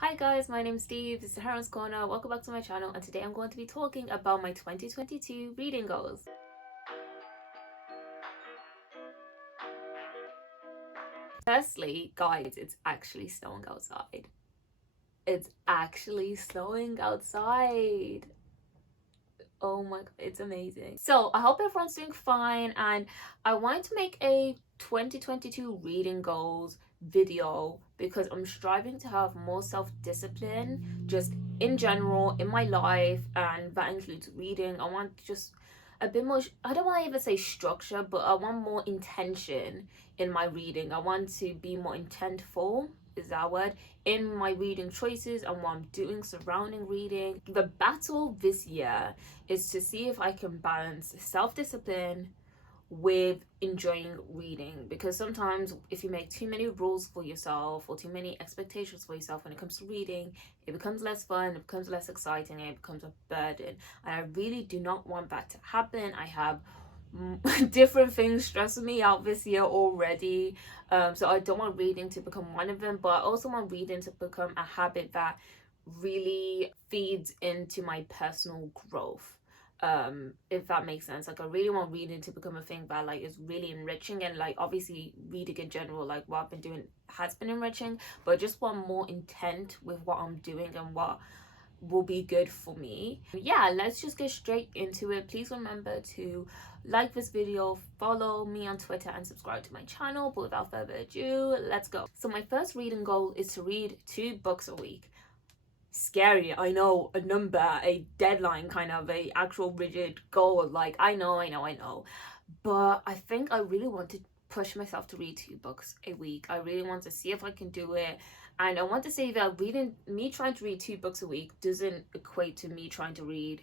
Hi guys, my name is Steve, this is Heroine's Corner, welcome back to my channel, and today I'm going to be talking about my 2022 reading goals. Firstly, guys, it's actually snowing outside. It's actually snowing outside. Oh my god, it's amazing. So I hope everyone's doing fine, and I wanted to make a 2022 reading goals video because I'm striving to have more self-discipline just in general in my life, and that includes reading. I want just a bit more, I don't want to even say structure, but I want more intention in my reading. I want to be more intentful, is that word, in my reading choices and what I'm doing surrounding reading. The battle this year is to see if I can balance self-discipline with enjoying reading, because sometimes if you make too many rules for yourself or too many expectations for yourself when it comes to reading, it becomes less fun, it becomes less exciting, and it becomes a burden, and I really do not want that to happen. I have different things stressing me out this year already, so I don't want reading to become one of them, but I also want reading to become a habit that really feeds into my personal growth, if that makes sense. Like, I really want reading to become a thing that like is really enriching, and like obviously reading in general, like what I've been doing has been enriching, but I just want more intent with what I'm doing and what will be good for me. Yeah, let's just get straight into it. Please remember to like this video, follow me on Twitter, and subscribe to my channel. But without further ado, let's go. So my first reading goal is to read 2 books a week. Scary, I know, a number, a deadline, kind of a actual rigid goal. Like, I know, but I think I really want to push myself to read 2 books a week. I really want to see if I can do it, and I want to say that me trying to read 2 books a week doesn't equate to me trying to read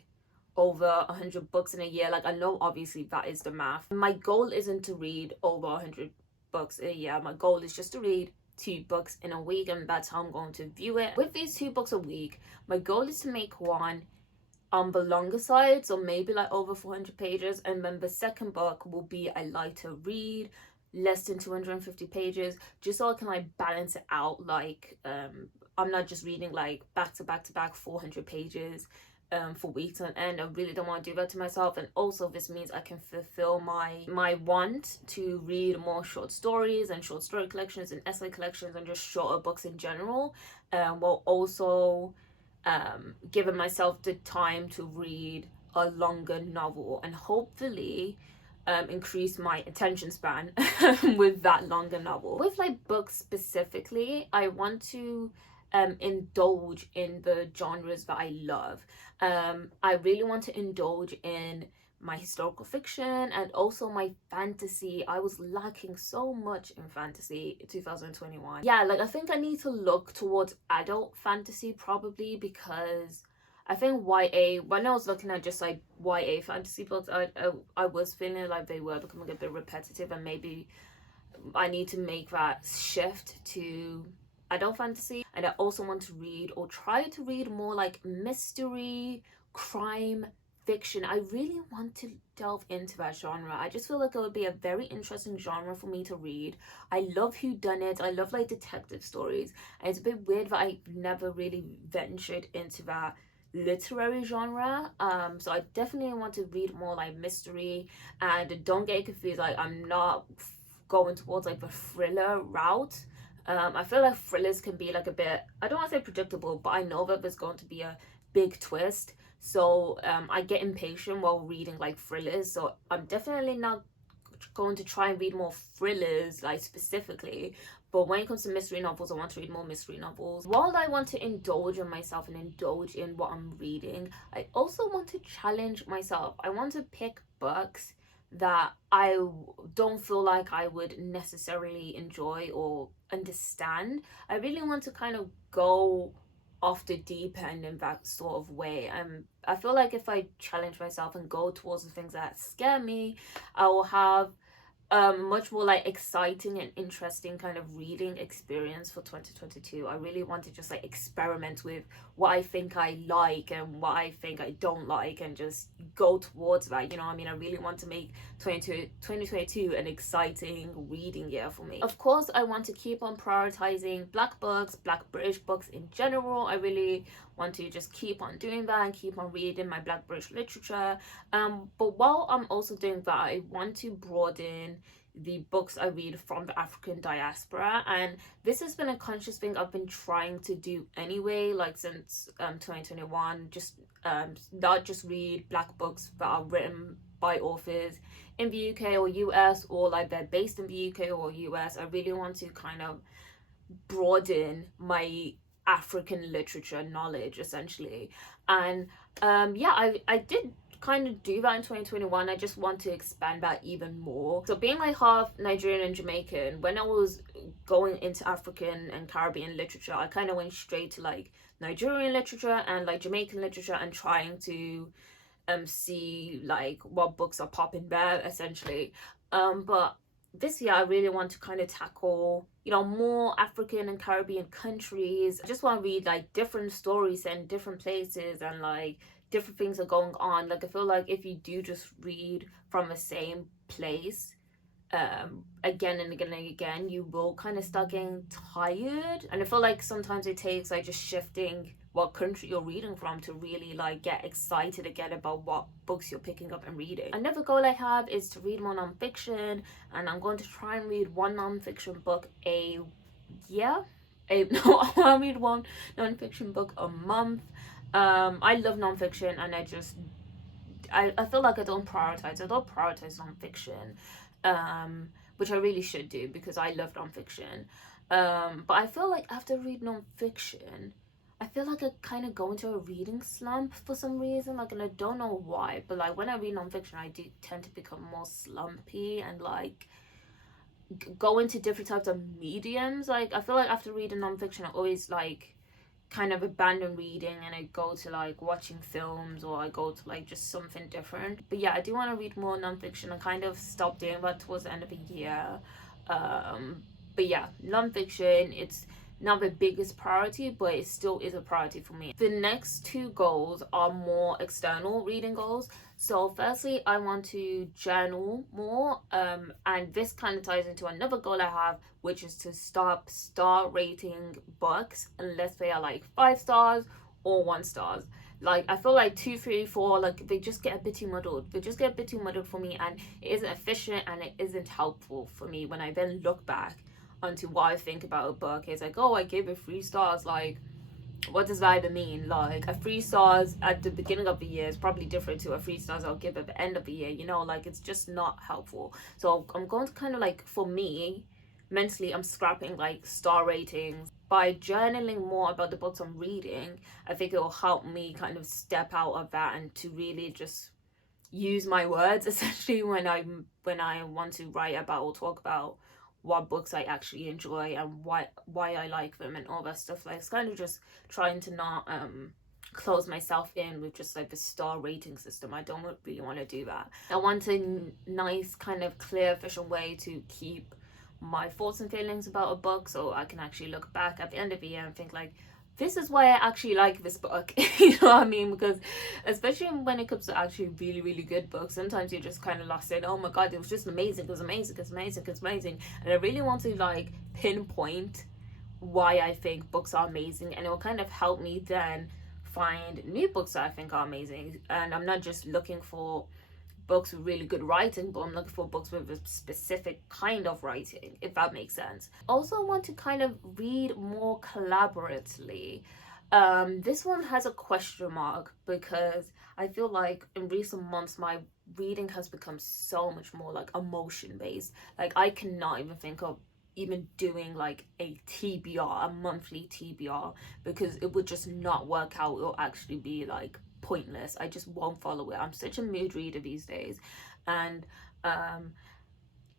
over 100 books in a year. Like, I know obviously that is the math. My goal isn't to read over 100 books in a year. My goal is just to read 2 books in a week, and that's how I'm going to view it. With these 2 books a week, my goal is to make one on the longer side, so maybe like over 400 pages, and then the second book will be a lighter read, less than 250 pages, just so I can like balance it out. Like, I'm not just reading like back to back to back 400 pages for weeks on end. I really don't want to do that to myself. And also this means I can fulfill my want to read more short stories and short story collections and essay collections and just shorter books in general, while also giving myself the time to read a longer novel, and hopefully increase my attention span with that longer novel. With like books specifically, I want to indulge in the genres that I love. I really want to indulge in my historical fiction and also my fantasy. I was lacking so much in fantasy in 2021. Yeah, like I think I need to look towards adult fantasy probably, because I think YA, when I was looking at just like YA fantasy books, I was feeling like they were becoming a bit repetitive, and maybe I need to make that shift to adult fantasy. And I also want to read, or try to read, more like mystery, crime fiction. I really want to delve into that genre. I just feel like it would be a very interesting genre for me to read. I love whodunits, I love like detective stories, and it's a bit weird that I never really ventured into that literary genre. So I definitely want to read more like mystery, and don't get confused, like I'm not going towards like the thriller route. I feel like thrillers can be like a bit, I don't want to say predictable, but I know that there's going to be a big twist. So I get impatient while reading like thrillers. So I'm definitely not going to try and read more thrillers like specifically. But when it comes to mystery novels, I want to read more mystery novels. While I want to indulge in myself and indulge in what I'm reading, I also want to challenge myself. I want to pick books that I don't feel like I would necessarily enjoy or understand. I really want to kind of go off the deep end in that sort of way. I feel like if I challenge myself and go towards the things that scare me, I will have much more like exciting and interesting kind of reading experience for 2022. I really want to just like experiment with what I think I like and what I think I don't like, and just go towards that, you know what I mean? I really want to make 2022 an exciting reading year for me. Of course, I want to keep on prioritizing Black books, Black British books in general. I really want to just keep on doing that and keep on reading my Black British literature. But while I'm also doing that, I want to broaden the books I read from the African diaspora, and this has been a conscious thing I've been trying to do anyway, like since 2021. Just not just read Black books that are written by authors in the UK or US, or like they're based in the UK or US. I really want to kind of broaden my African literature knowledge essentially. And yeah, I did kind of do that in 2021. I just want to expand that even more. So being like half Nigerian and Jamaican, when I was going into African and Caribbean literature, I kind of went straight to like Nigerian literature and like Jamaican literature, and trying to see like what books are popping there essentially. But this year I really want to kind of tackle, you know, more African and Caribbean countries. I just want to read like different stories and different places, and like different things are going on. Like I feel like if you do just read from the same place again and again and again, you will kind of start getting tired. And I feel like sometimes it takes like just shifting what country you're reading from to really like get excited again about what books you're picking up and reading. Another goal I have is to read more nonfiction, and I'm going to try and read one nonfiction book a year. No, I want to read one nonfiction book a month. I love nonfiction, and I feel like I don't prioritize nonfiction, which I really should do because I love nonfiction. But I feel like after read nonfiction, I feel like I kind of go into a reading slump for some reason, like, and I don't know why, but like when I read nonfiction, I do tend to become more slumpy and like go into different types of mediums. Like I feel like after reading nonfiction, I always like kind of abandon reading and I go to like watching films, or I go to like just something different. But yeah, I do want to read more nonfiction and kind of stop doing that towards the end of the year. But yeah, nonfiction, it's not the biggest priority, but it still is a priority for me. The next two goals are more external reading goals. So firstly, I want to journal more, and this kind of ties into another goal I have, which is to stop star rating books unless they are like 5 stars or 1 stars. Like I feel like 2, 3, 4, like they just get a bit too muddled. They just get a bit too muddled for me, and it isn't efficient and it isn't helpful for me when I then look back onto what I think about a book. It's like, oh, I gave it 3 stars. Like, what does that even mean? Like, a 3 stars at the beginning of the year is probably different to a 3 stars I'll give at the end of the year, you know? Like, it's just not helpful. So I'm going to kind of like, for me, mentally, I'm scrapping like star ratings. By journaling more about the books I'm reading, I think it will help me kind of step out of that and to really just use my words essentially when I want to write about or talk about what books I actually enjoy and why I like them and all that stuff. Like it's kind of just trying to not close myself in with just like the star rating system. I don't really want to do that. I want a nice kind of clear efficient way to keep my thoughts and feelings about a book, so I can actually look back at the end of the year and think like, this is why I actually like this book. You know what I mean? Because especially when it comes to actually really, really good books, sometimes you're just kind of lost in, oh my god, it was just amazing, it was amazing, it's amazing, it's amazing. And I really want to like pinpoint why I think books are amazing, and it will kind of help me then find new books that I think are amazing. And I'm not just looking for books with really good writing, but I'm looking for books with a specific kind of writing, if that makes sense. Also, I want to kind of read more collaboratively. This one has a question mark because I feel like in recent months my reading has become so much more like emotion based. Like I cannot even think of even doing like a TBR, a monthly TBR, because it would just not work out. It'll actually be like pointless. I just won't follow it. I'm such a mood reader these days, and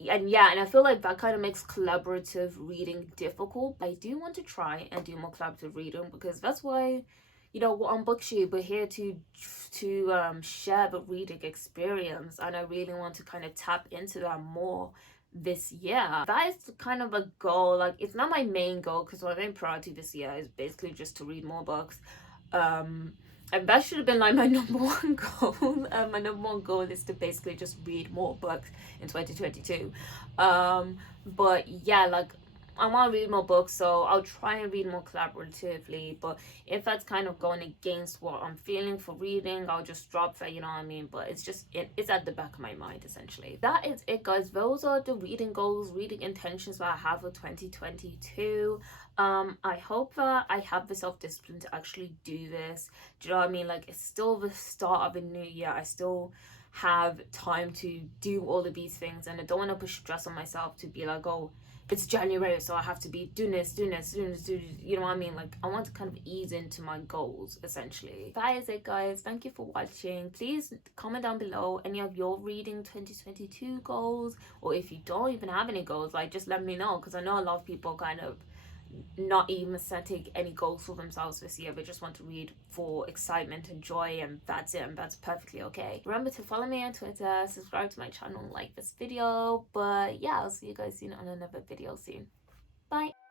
yeah, and I feel like that kind of makes collaborative reading difficult. I do want to try and do more collaborative reading, because that's why, you know, on Bookshoot we're here to share the reading experience, and I really want to kind of tap into that more this year. That is kind of a goal. Like, it's not my main goal, because my main priority this year is basically just to read more books. And that should have been like my number one goal. My number one goal is to basically just read more books in 2022. But yeah, like, I want to read more books, so I'll try and read more collaboratively. But if that's kind of going against what I'm feeling for reading, I'll just drop that, you know what I mean? But it's at the back of my mind, essentially. That is it, guys. Those are the reading goals, reading intentions that I have for 2022. I hope that I have the self-discipline to actually do this. Do you know what I mean? Like, it's still the start of a new year. I still have time to do all of these things, and I don't want to push stress on myself to be like, oh, it's January, so I have to be doing this, you know what I mean? Like, I want to kind of ease into my goals, essentially. That is it, guys. Thank you for watching. Please comment down below any of your reading 2022 goals, or if you don't even have any goals, like, just let me know, because I know a lot of people kind of not even setting any goals for themselves this year. They just want to read for excitement and joy, and that's it, and that's perfectly okay. Remember to follow me on Twitter, subscribe to my channel, like this video. But yeah, I'll see you guys soon on another video soon. Bye.